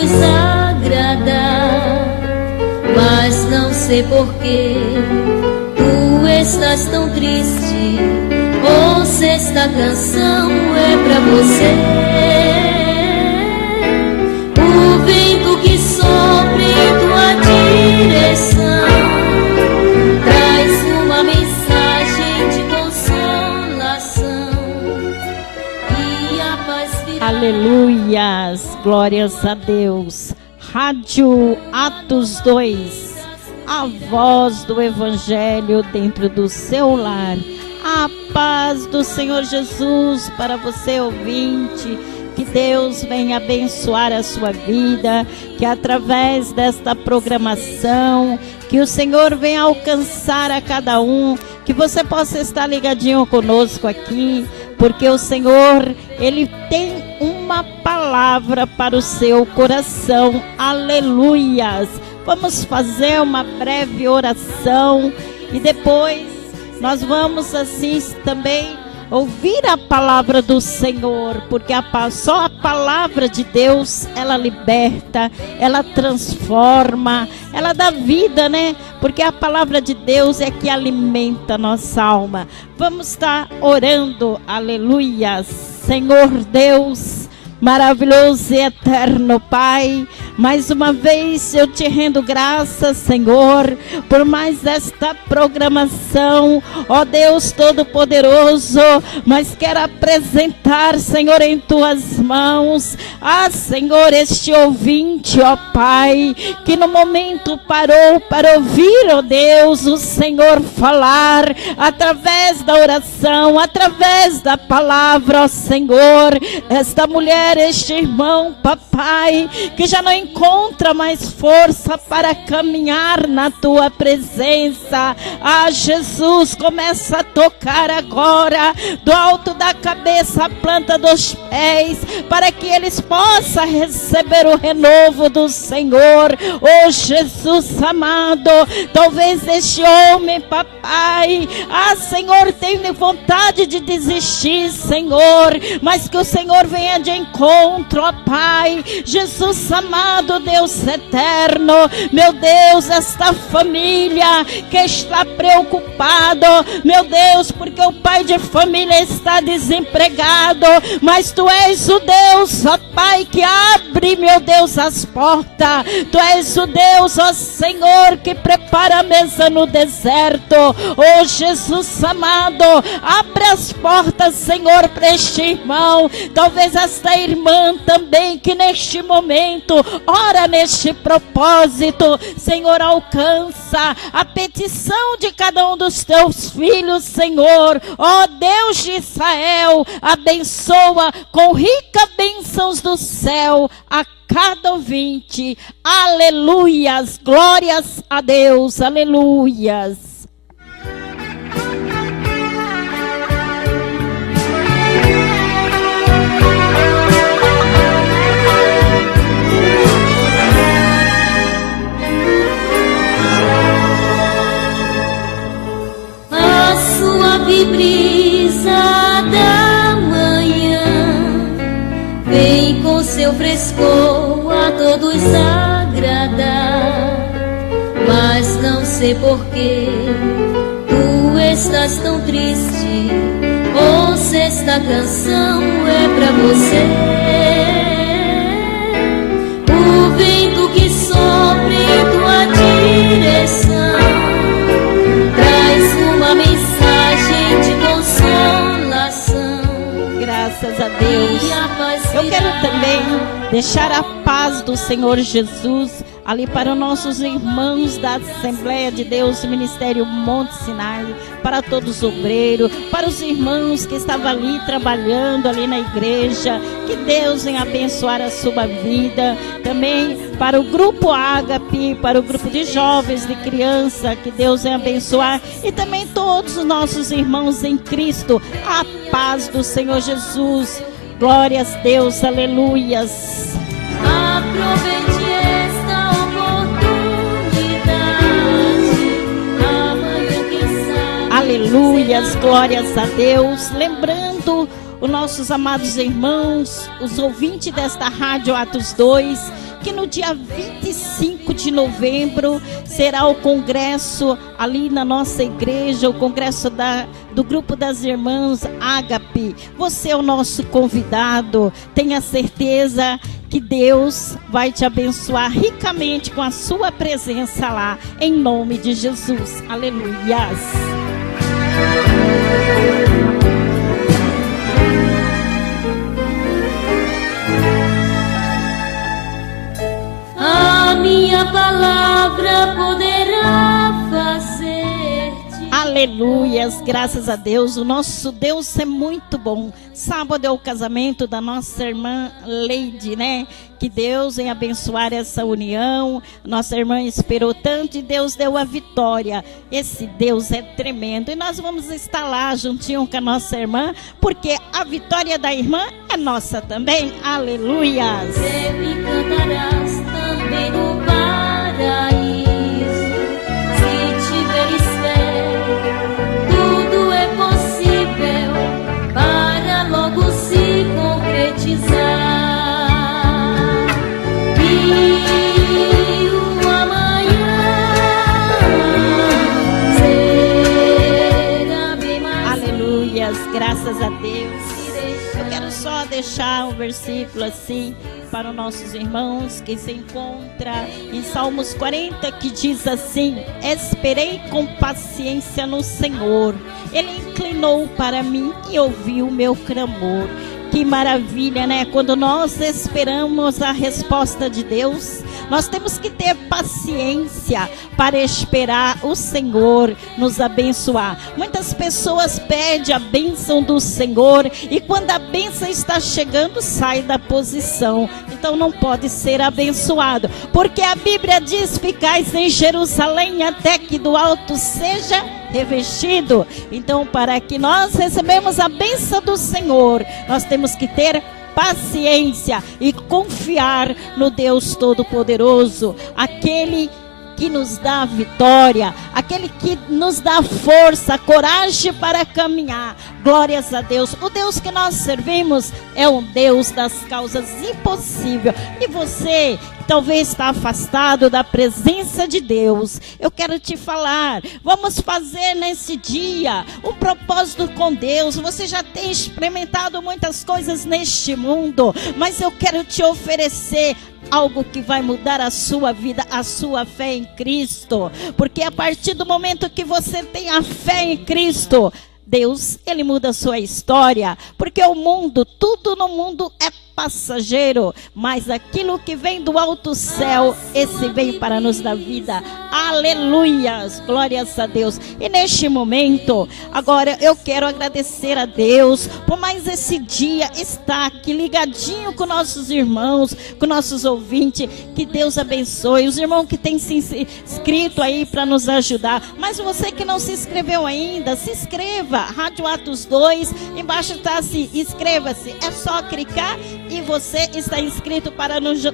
todos agradar, mas não sei porquê tu estás tão triste, ou se esta canção é pra você. O vento que sopra em tua direção traz uma mensagem de consolação e a paz virá. Aleluias, glórias a Deus. Rádio Atos 2, a voz do Evangelho dentro do seu lar. A paz do Senhor Jesus para você, ouvinte. Que Deus venha abençoar a sua vida, que através desta programação, que o Senhor venha alcançar a cada um, que você possa estar ligadinho conosco aqui, porque o Senhor, Ele tem uma palavra para o seu coração. Aleluias! Vamos fazer uma breve oração e depois nós vamos assim também ouvir a palavra do Senhor, porque só a palavra de Deus, ela liberta, ela transforma, ela dá vida, né? Porque a palavra de Deus é que alimenta a nossa alma. Vamos estar orando, aleluia. Senhor Deus, maravilhoso e eterno Pai, mais uma vez eu te rendo graças, Senhor, por mais esta programação, ó Deus Todo-Poderoso, mas quero apresentar, Senhor, em tuas mãos, Senhor, este ouvinte, ó Pai, que no momento parou para ouvir, ó Deus, o Senhor falar, através da oração, através da palavra, ó Senhor, esta mulher, este irmão, papai, que já não encontra mais força para caminhar na tua presença. Jesus, começa a tocar agora, do alto da cabeça à planta dos pés, para que eles possam receber o renovo do Senhor. Oh Jesus amado, talvez este homem, papai, Senhor, tenha vontade de desistir, Senhor, mas que o Senhor venha de encontro, ó Pai. Jesus amado, Deus eterno, meu Deus, esta família que está preocupado, meu Deus, porque o pai de família está desempregado, mas tu és o Deus, ó Pai, que abre, meu Deus, as portas. Tu és o Deus, ó Senhor, que prepara a mesa no deserto. Oh Jesus amado, abre as portas, Senhor, para este irmão, talvez esta irmã também, que neste momento ora neste propósito. Senhor, alcança a petição de cada um dos teus filhos, Senhor. Ó Deus de Israel, abençoa com rica bênçãos do céu a cada ouvinte. Aleluias, glórias a Deus, aleluias. Brisa da manhã vem com seu frescor a todos agradar, mas não sei porquê tu estás tão triste, ou se esta canção é pra você. O vento que sopra em tua direção traz uma mensagem de consolação. Graças a Deus. Eu quero também deixar a paz do Senhor Jesus ali para os nossos irmãos da Assembleia de Deus, Ministério Monte Sinai, para todos os obreiros, para os irmãos que estavam ali trabalhando ali na igreja. Que Deus venha abençoar a sua vida. Também para o grupo Ágape, para o grupo de jovens, de criança, que Deus venha abençoar. E também todos os nossos irmãos em Cristo. A paz do Senhor Jesus. Glórias a Deus, aleluias. Aproveite esta oportunidade, amanhã quem sabe. Aleluias, glórias a Deus. Lembrando os nossos amados irmãos, os ouvintes desta Rádio Atos 2, que no dia 25 de novembro será o congresso ali na nossa igreja, o congresso do grupo das irmãs Ágape. Você é o nosso convidado. Tenha certeza que Deus vai te abençoar ricamente com a sua presença lá, em nome de Jesus. Aleluias. A minha palavra poderá fazer-te. Aleluias, graças a Deus. O nosso Deus é muito bom. Sábado é o casamento da nossa irmã Leide, né? Que Deus venha abençoar essa união. Nossa irmã esperou tanto e Deus deu a vitória. Esse Deus é tremendo. E nós vamos estar lá juntinho com a nossa irmã, porque a vitória da irmã é nossa também. Aleluias. Sempre cantarás também no paraíso. Se tiveres fé, tudo é possível para logo se concretizar. E o amanhã será bem mais. Aleluias, graças a Deus. Eu quero só deixar um versículo assim para os nossos irmãos, que se encontra em Salmos 40, que diz assim: esperei com paciência no Senhor, Ele inclinou para mim e ouviu o meu clamor. Que maravilha, né? Quando nós esperamos a resposta de Deus, nós temos que ter paciência para esperar o Senhor nos abençoar. Muitas pessoas pedem a bênção do Senhor e quando a bênção está chegando, sai da posição. Então não pode ser abençoado, porque a Bíblia diz: ficais em Jerusalém até que do alto seja revestido. Então, para que nós recebamos a bênção do Senhor, nós temos que ter paciência e confiar no Deus Todo-Poderoso, aquele que nos dá vitória, aquele que nos dá força, coragem para caminhar. Glórias a Deus. O Deus que nós servimos é um Deus das causas impossíveis. E você talvez está afastado da presença de Deus, eu quero te falar, vamos fazer nesse dia um propósito com Deus. Você já tem experimentado muitas coisas neste mundo, mas eu quero te oferecer algo que vai mudar a sua vida, a sua fé em Cristo, porque a partir do momento que você tem a fé em Cristo, Deus, Ele muda a sua história, porque o mundo, tudo no mundo é passageiro, mas aquilo que vem do alto céu, esse vem para nos dar vida. Aleluias, glórias a Deus. E neste momento, agora eu quero agradecer a Deus por mais esse dia estar aqui ligadinho com nossos irmãos, com nossos ouvintes. Que Deus abençoe os irmãos que têm se inscrito aí para nos ajudar, mas você que não se inscreveu ainda, se inscreva. Rádio Atos 2, embaixo está assim, inscreva-se, é só clicar e você está inscrito para nos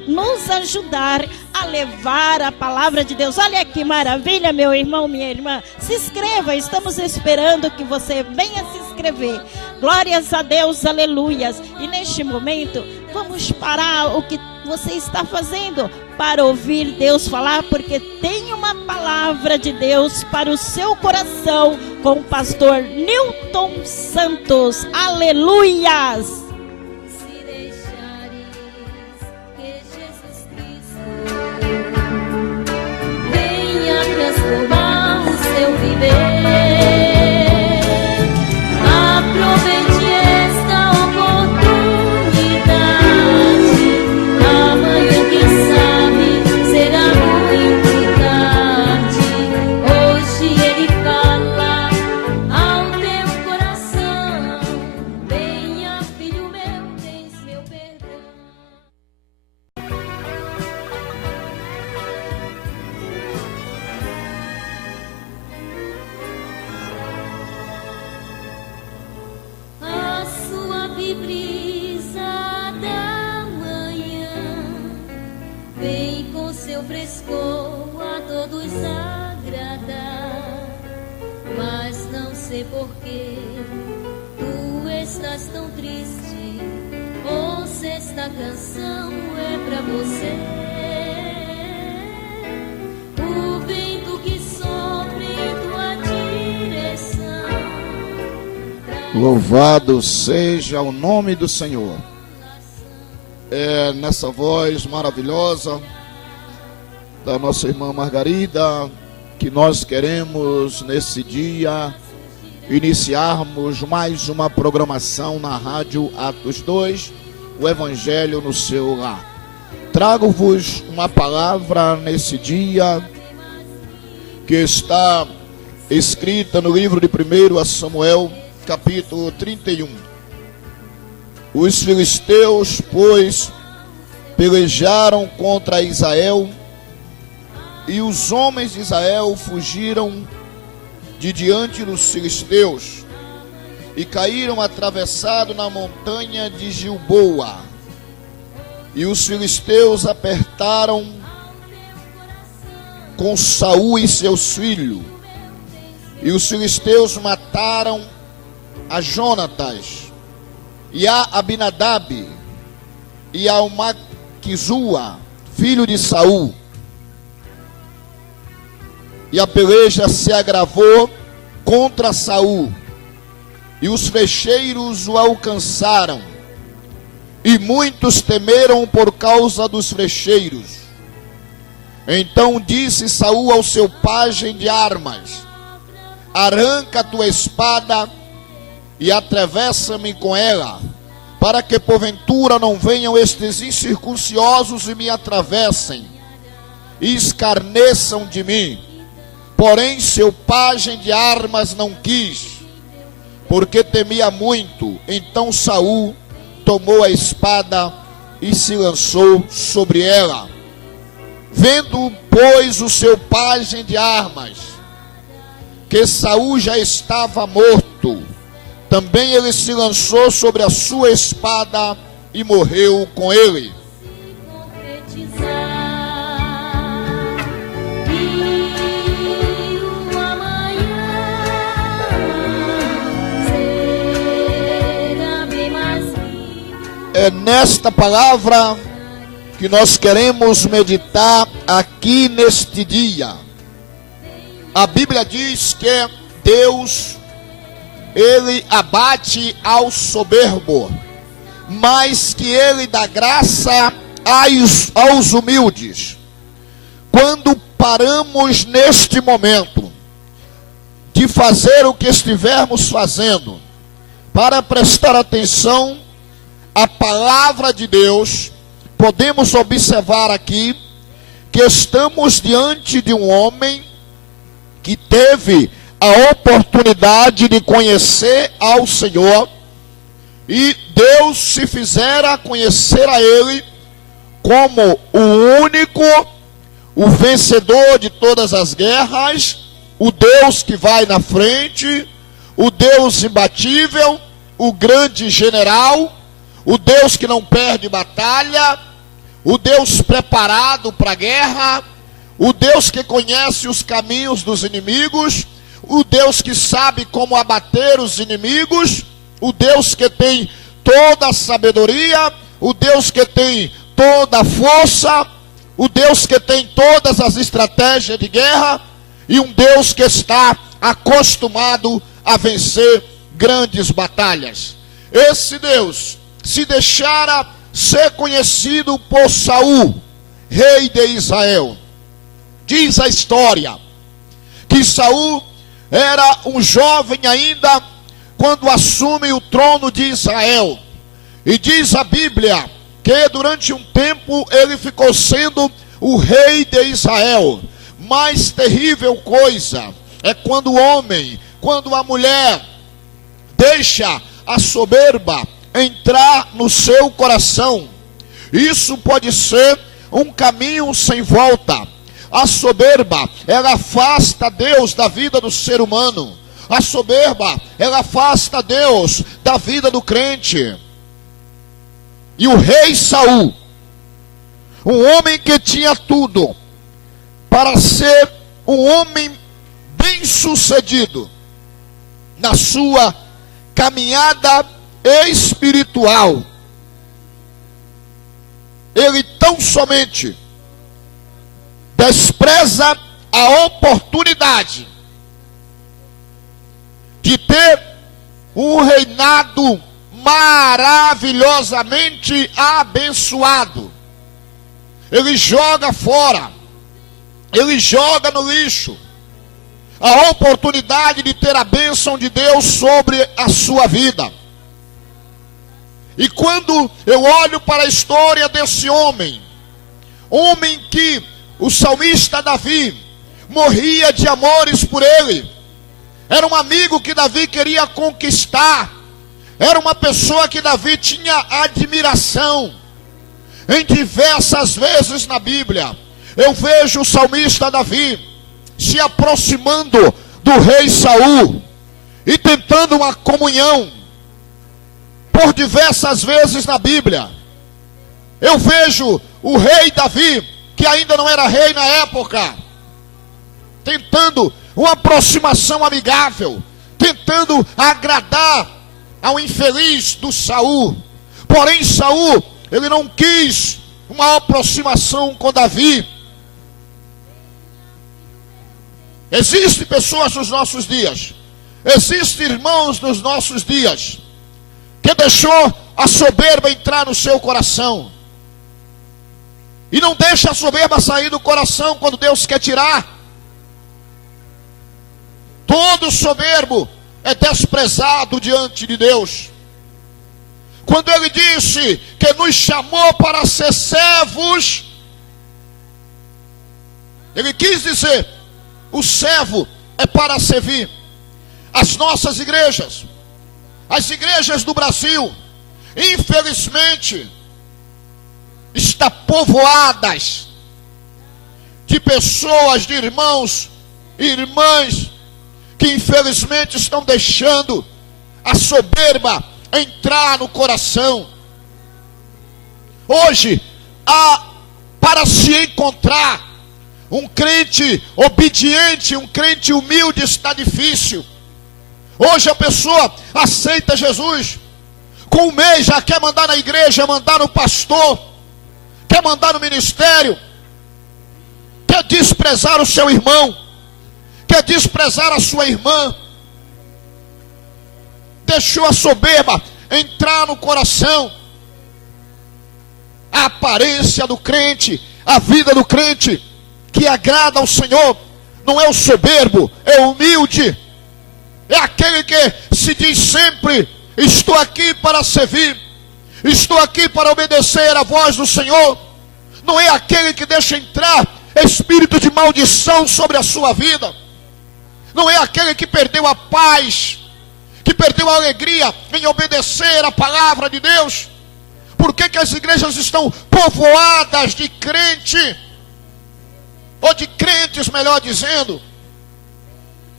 ajudar a levar a palavra de Deus. Olha que maravilha, meu irmão, minha irmã. Se inscreva, estamos esperando que você venha se inscrever. Glórias a Deus, aleluias. E neste momento, vamos parar o que você está fazendo para ouvir Deus falar, porque tem uma palavra de Deus para o seu coração com o pastor Newton Santos. Aleluias. Transformar o seu viver. Aproveite esta oportunidade. Amanhã, quem sabe, será muito tarde. Hoje Ele fala ao teu coração. Venha, filho meu, tens meu perdão. Brisa da manhã vem com seu frescor a todos agradar, mas não sei porquê tu estás tão triste, ou se esta canção é pra você. Louvado seja o nome do Senhor. É nessa voz maravilhosa da nossa irmã Margarida que nós queremos nesse dia iniciarmos mais uma programação na Rádio Atos 2, o Evangelho no seu lar. Trago-vos uma palavra nesse dia que está escrita no livro de 1 Samuel, capítulo 31. Os filisteus, pois, pelejaram contra Israel, e os homens de Israel fugiram de diante dos filisteus e caíram atravessado na montanha de Gilboa. E os filisteus apertaram com Saul e seus filhos, e os filisteus mataram a Jonatas, e a Abinadab, e a Malquizua, filho de Saul. E a peleja se agravou contra Saul, e os flecheiros o alcançaram, e muitos temeram por causa dos flecheiros. Então disse Saul ao seu pajem de armas: arranca a tua espada e atravessa-me com ela, para que porventura não venham estes incircunciosos e me atravessem e escarneçam de mim. Porém seu pajem de armas não quis, porque temia muito. Então Saul tomou a espada e se lançou sobre ela. Vendo, pois, o seu pajem de armas que Saul já estava morto, também ele se lançou sobre a sua espada e morreu com ele. É nesta palavra que nós queremos meditar aqui neste dia. A Bíblia diz que Deus, Ele abate ao soberbo, mas que Ele dá graça aos humildes. Quando paramos neste momento de fazer o que estivermos fazendo, para prestar atenção à palavra de Deus, podemos observar aqui que estamos diante de um homem que teve a oportunidade de conhecer ao Senhor, e Deus se fizera conhecer a ele como o único, o vencedor de todas as guerras, o Deus que vai na frente, o Deus imbatível, o grande general, o Deus que não perde batalha, o Deus preparado para a guerra, o Deus que conhece os caminhos dos inimigos, o Deus que sabe como abater os inimigos, o Deus que tem toda a sabedoria, o Deus que tem toda a força, o Deus que tem todas as estratégias de guerra, e um Deus que está acostumado a vencer grandes batalhas. Esse Deus se deixara ser conhecido por Saul, rei de Israel. Diz a história que Saul era um jovem ainda quando assume o trono de Israel. E diz a Bíblia que durante um tempo ele ficou sendo o rei de Israel. Mais terrível coisa é quando o homem, quando a mulher deixa a soberba entrar no seu coração. Isso pode ser um caminho sem volta. A soberba, ela afasta Deus da vida do ser humano. A soberba, ela afasta Deus da vida do crente. E o rei Saul, um homem que tinha tudo para ser um homem bem-sucedido na sua caminhada espiritual, ele tão somente despreza a oportunidade de ter um reinado maravilhosamente abençoado. Ele joga fora, ele joga no lixo a oportunidade de ter a bênção de Deus sobre a sua vida. E quando eu olho para a história desse homem que o salmista Davi morria de amores por ele, era um amigo que Davi queria conquistar, era uma pessoa que Davi tinha admiração. Em diversas vezes na Bíblia, eu vejo o salmista Davi se aproximando do rei Saul e tentando uma comunhão. Por diversas vezes na Bíblia, eu vejo o rei Davi, que ainda não era rei na época, tentando uma aproximação amigável, tentando agradar ao infeliz do Saul. Porém, Saul, ele não quis uma aproximação com Davi. Existem pessoas nos nossos dias, existem irmãos nos nossos dias, que deixou a soberba entrar no seu coração. E não deixa a soberba sair do coração quando Deus quer tirar. Todo soberbo é desprezado diante de Deus. Quando ele disse que nos chamou para ser servos, ele quis dizer, o servo é para servir. As nossas igrejas, as igrejas do Brasil, infelizmente, estão povoadas de pessoas, de irmãos e irmãs, que infelizmente estão deixando a soberba entrar no coração. Hoje, para se encontrar um crente obediente, um crente humilde, está difícil. Hoje a pessoa aceita Jesus, com um mês já quer mandar na igreja, mandar no pastor, quer mandar no ministério, quer desprezar o seu irmão, quer desprezar a sua irmã. Deixou a soberba entrar no coração. A aparência do crente, a vida do crente que agrada ao Senhor, não é o soberbo, é o humilde. É aquele que se diz sempre, estou aqui para servir, estou aqui para obedecer a voz do Senhor. Não é aquele que deixa entrar espírito de maldição sobre a sua vida. Não é aquele que perdeu a paz, que perdeu a alegria em obedecer a palavra de Deus. Por que que as igrejas estão povoadas de crente, ou de crentes, melhor dizendo,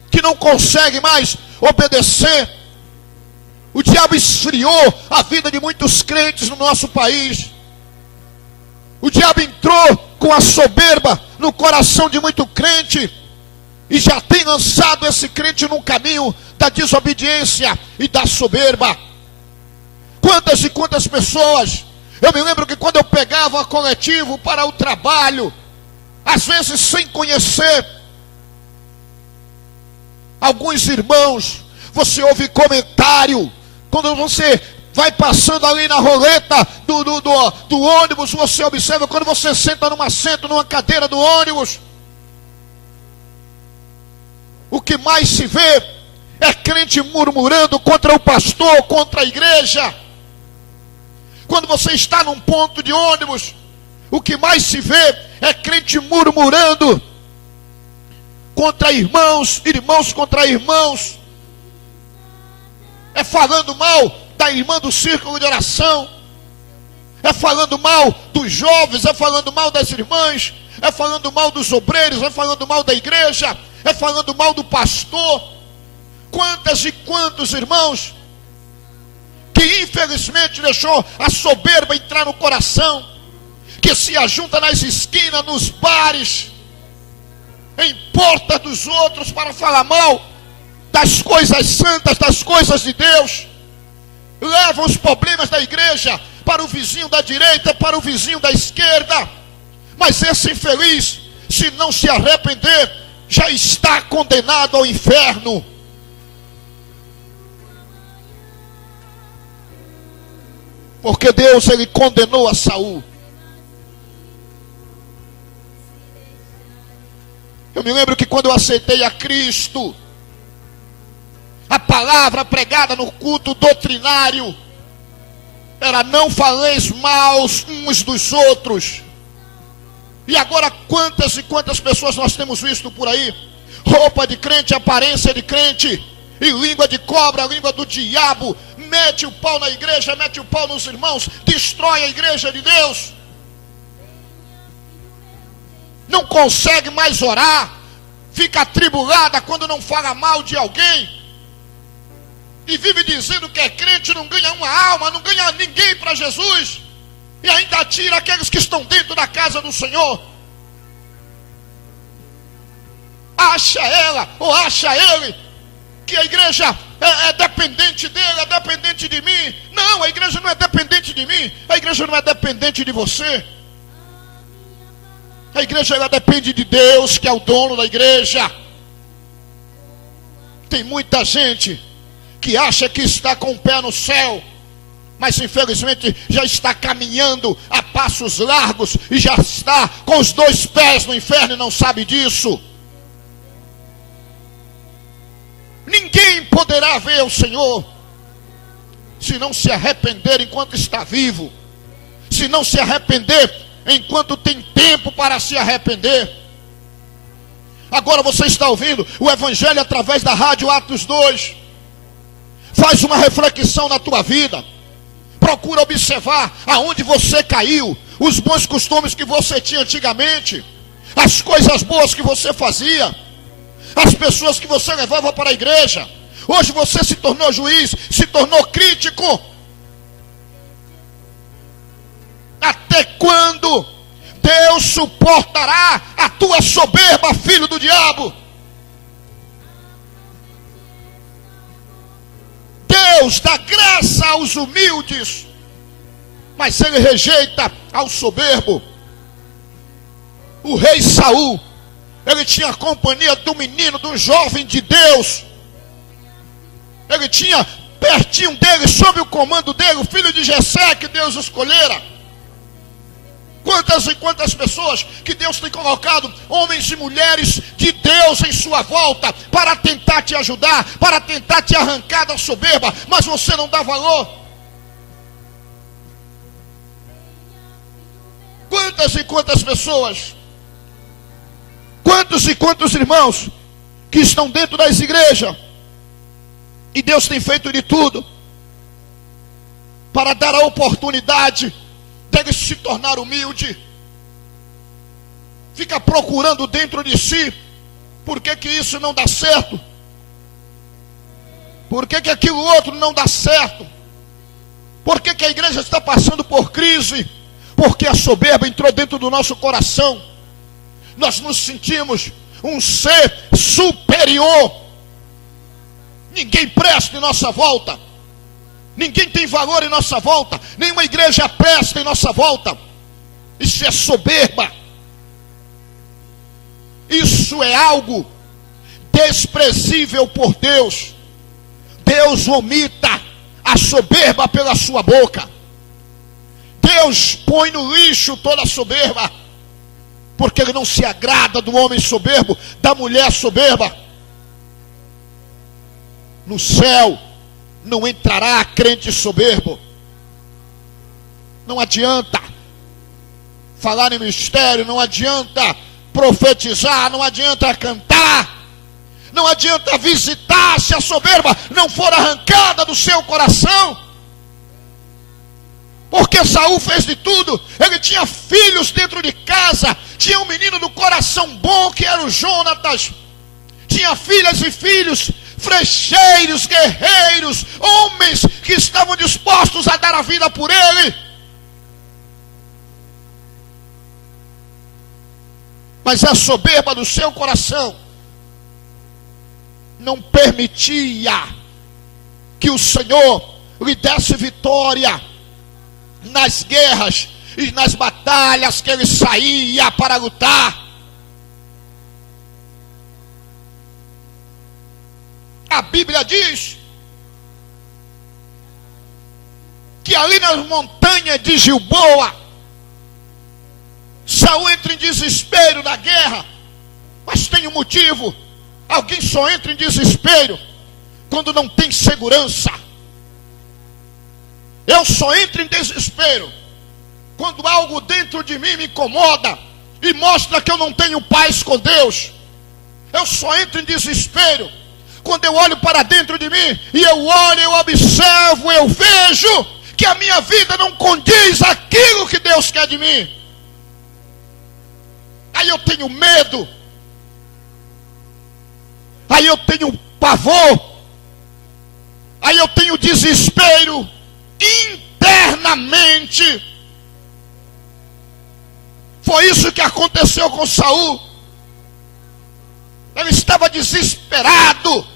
que não consegue mais obedecer? O diabo esfriou a vida de muitos crentes no nosso país. O diabo entrou com a soberba no coração de muito crente e já tem lançado esse crente num caminho da desobediência e da soberba. Quantas e quantas pessoas, eu me lembro que quando eu pegava coletivo para o trabalho, às vezes sem conhecer alguns irmãos, você ouve comentário, quando você vai passando ali na roleta do ônibus, você observa, quando você senta num assento, numa cadeira do ônibus, o que mais se vê é crente murmurando contra o pastor, contra a igreja. Quando você está num ponto de ônibus, o que mais se vê é crente murmurando contra irmãos, irmãos contra irmãos. É falando mal da irmã do círculo de oração, é falando mal dos jovens, é falando mal das irmãs, é falando mal dos obreiros, é falando mal da igreja, é falando mal do pastor. Quantas e quantos irmãos que infelizmente deixou a soberba entrar no coração, que se ajunta nas esquinas, nos bares, em porta dos outros para falar mal das coisas santas, das coisas de Deus. Levam os problemas da igreja para o vizinho da direita, para o vizinho da esquerda. Mas esse infeliz, se não se arrepender, já está condenado ao inferno. Porque Deus, ele condenou a Saul. Eu me lembro que quando eu aceitei a Cristo, a palavra pregada no culto doutrinário era: não faleis mal uns dos outros. E agora quantas e quantas pessoas nós temos visto por aí? Roupa de crente, aparência de crente, e língua de cobra, língua do diabo. Mete o pau na igreja, mete o pau nos irmãos, destrói a igreja de Deus. Não consegue mais orar, fica atribulada quando não fala mal de alguém, e vive dizendo que é crente, não ganha uma alma, não ganha ninguém para Jesus, e ainda tira aqueles que estão dentro da casa do Senhor. Acha ela ou acha ele que a igreja é dependente dele, é dependente de mim. Não, a igreja não é dependente de mim, a igreja não é dependente de você. A igreja, ela depende de Deus, que é o dono da igreja. Tem muita gente que acha que está com o pé no céu, mas infelizmente já está caminhando a passos largos e já está com os 2 pés no inferno e não sabe disso. Ninguém poderá ver o Senhor se não se arrepender enquanto está vivo, se não se arrepender enquanto tem tempo para se arrepender. Agora você está ouvindo o Evangelho através da rádio Atos 2. Faz uma reflexão na tua vida. Procura observar aonde você caiu, os bons costumes que você tinha antigamente, as coisas boas que você fazia, as pessoas que você levava para a igreja. Hoje você se tornou juiz, se tornou crítico. Até quando Deus suportará a tua soberba, filho do diabo? Deus dá graça aos humildes, mas ele rejeita ao soberbo. O rei Saul, ele tinha a companhia do menino, do jovem de Deus. Ele tinha pertinho dele, sob o comando dele, o filho de Jessé, que Deus escolhera. Quantas e quantas pessoas que Deus tem colocado, homens e mulheres de Deus em sua volta, para tentar te ajudar, para tentar te arrancar da soberba, mas você não dá valor. Quantas e quantas pessoas, quantos e quantos irmãos que estão dentro das igrejas, e Deus tem feito de tudo para dar a oportunidade dele se tornar humilde. Fica procurando dentro de si: por que que isso não dá certo? Por que que aquilo outro não dá certo? Por que que a igreja está passando por crise? Porque a soberba entrou dentro do nosso coração. Nós nos sentimos um ser superior. Ninguém presta em nossa volta. Ninguém tem valor em nossa volta. Nenhuma igreja presta em nossa volta. Isso é soberba. Isso é algo desprezível por Deus. Deus vomita a soberba pela sua boca. Deus põe no lixo toda a soberba, porque ele não se agrada do homem soberbo, da mulher soberba. No céu não entrará crente soberbo. Não adianta falar em mistério, não adianta profetizar, não adianta cantar, não adianta visitar, se a soberba não for arrancada do seu coração. Porque Saul fez de tudo. Ele tinha filhos dentro de casa, tinha um menino do coração bom que era o Jonatas, tinha filhas e filhos, flecheiros, guerreiros, homens que estavam dispostos a dar a vida por ele. Mas a soberba do seu coração não permitia que o Senhor lhe desse vitória nas guerras e nas batalhas que ele saía para lutar. A Bíblia diz que ali nas montanhas de Gilboa, Saul entra em desespero da guerra. Mas tem um motivo. Alguém só entra em desespero quando não tem segurança. Eu só entro em desespero quando algo dentro de mim me incomoda e mostra que eu não tenho paz com Deus. Eu só entro em desespero quando eu olho para dentro de mim e eu olho, eu observo, eu vejo que a minha vida não condiz aquilo que Deus quer de mim. Aí eu tenho medo. Aí eu tenho pavor. Aí eu tenho desespero internamente. Foi isso que aconteceu com Saul. Ele estava desesperado.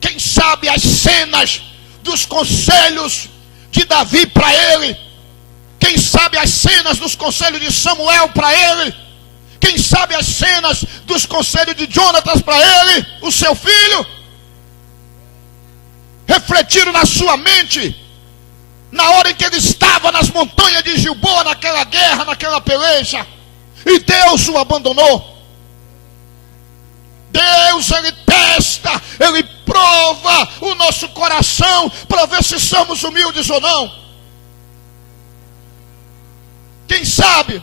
Quem sabe as cenas dos conselhos de Davi para ele. Quem sabe as cenas dos conselhos de Samuel para ele. Quem sabe as cenas dos conselhos de Jonatas para ele, o seu filho. Refletiram na sua mente, na hora em que ele estava nas montanhas de Gilboa, naquela guerra, naquela peleja, e Deus o abandonou. Deus, Ele testa, Ele prova o nosso coração, para ver se somos humildes ou não. Quem sabe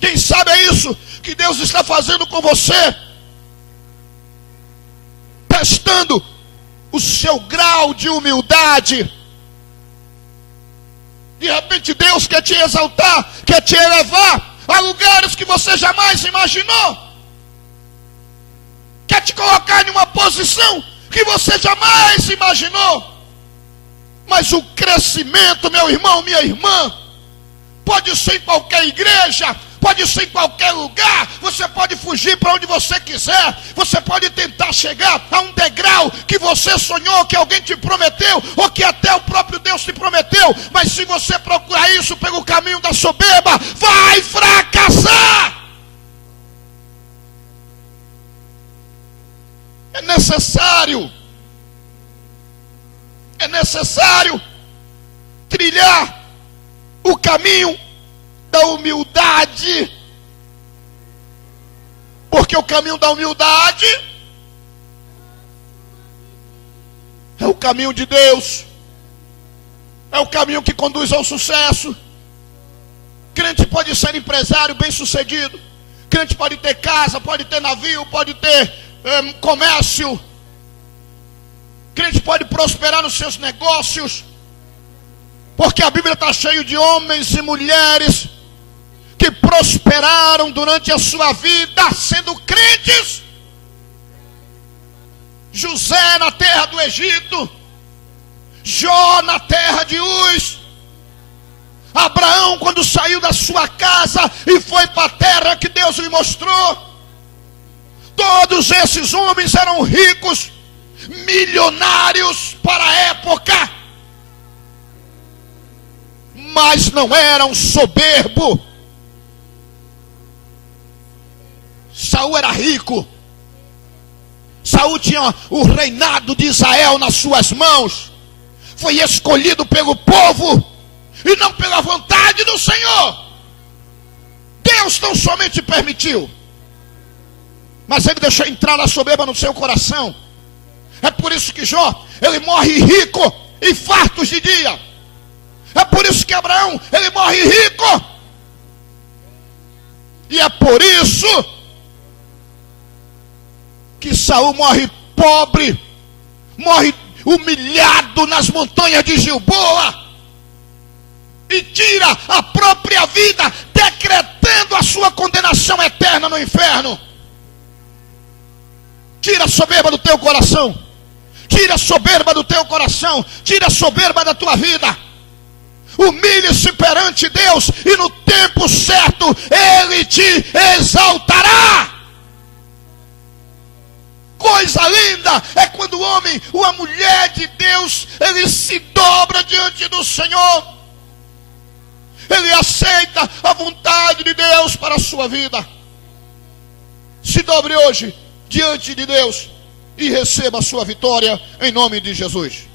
é isso que Deus está fazendo com você, testando o seu grau de humildade. De repente Deus quer te exaltar, quer te elevar a lugares que você jamais imaginou, quer te colocar em uma posição que você jamais imaginou. Mas o crescimento, meu irmão, minha irmã, pode ser em qualquer igreja, pode ser em qualquer lugar. Você pode fugir para onde você quiser. Você pode tentar chegar a um degrau que você sonhou, que alguém te prometeu, ou que até o próprio Deus te prometeu. Mas se você procurar isso pelo caminho da soberba, vai fracassar. É necessário trilhar o caminho da humildade, porque o caminho da humildade é o caminho de Deus, é o caminho que conduz ao sucesso. Crente pode ser empresário bem sucedido, crente pode ter casa, pode ter navio, pode ter comércio, crente pode prosperar nos seus negócios, porque a Bíblia está cheia de homens e mulheres que prosperaram durante a sua vida sendo crentes. José na terra do Egito, Jó na terra de Uz, Abraão quando saiu da sua casa e foi para a terra que Deus lhe mostrou. Todos esses homens eram ricos, milionários para a época, mas não eram soberbo. Saul era rico. Saul tinha o reinado de Israel nas suas mãos. Foi escolhido pelo povo e não pela vontade do Senhor. Deus não somente permitiu, mas Ele deixou entrar a soberba no seu coração. É por isso que Jó, ele morre rico e fartos de dia. É por isso que Abraão, ele morre rico. E é por isso que Saul morre pobre, morre humilhado nas montanhas de Gilboa, e tira a própria vida, decretando a sua condenação eterna no inferno. Tira a soberba do teu coração, tira a soberba do teu coração, tira a soberba da tua vida. Humilhe-se perante Deus, e no tempo certo Ele te exaltará. Coisa linda é quando o homem ou a mulher de Deus, ele se dobra diante do Senhor, ele aceita a vontade de Deus para a sua vida. Se dobre hoje diante de Deus e receba a sua vitória em nome de Jesus.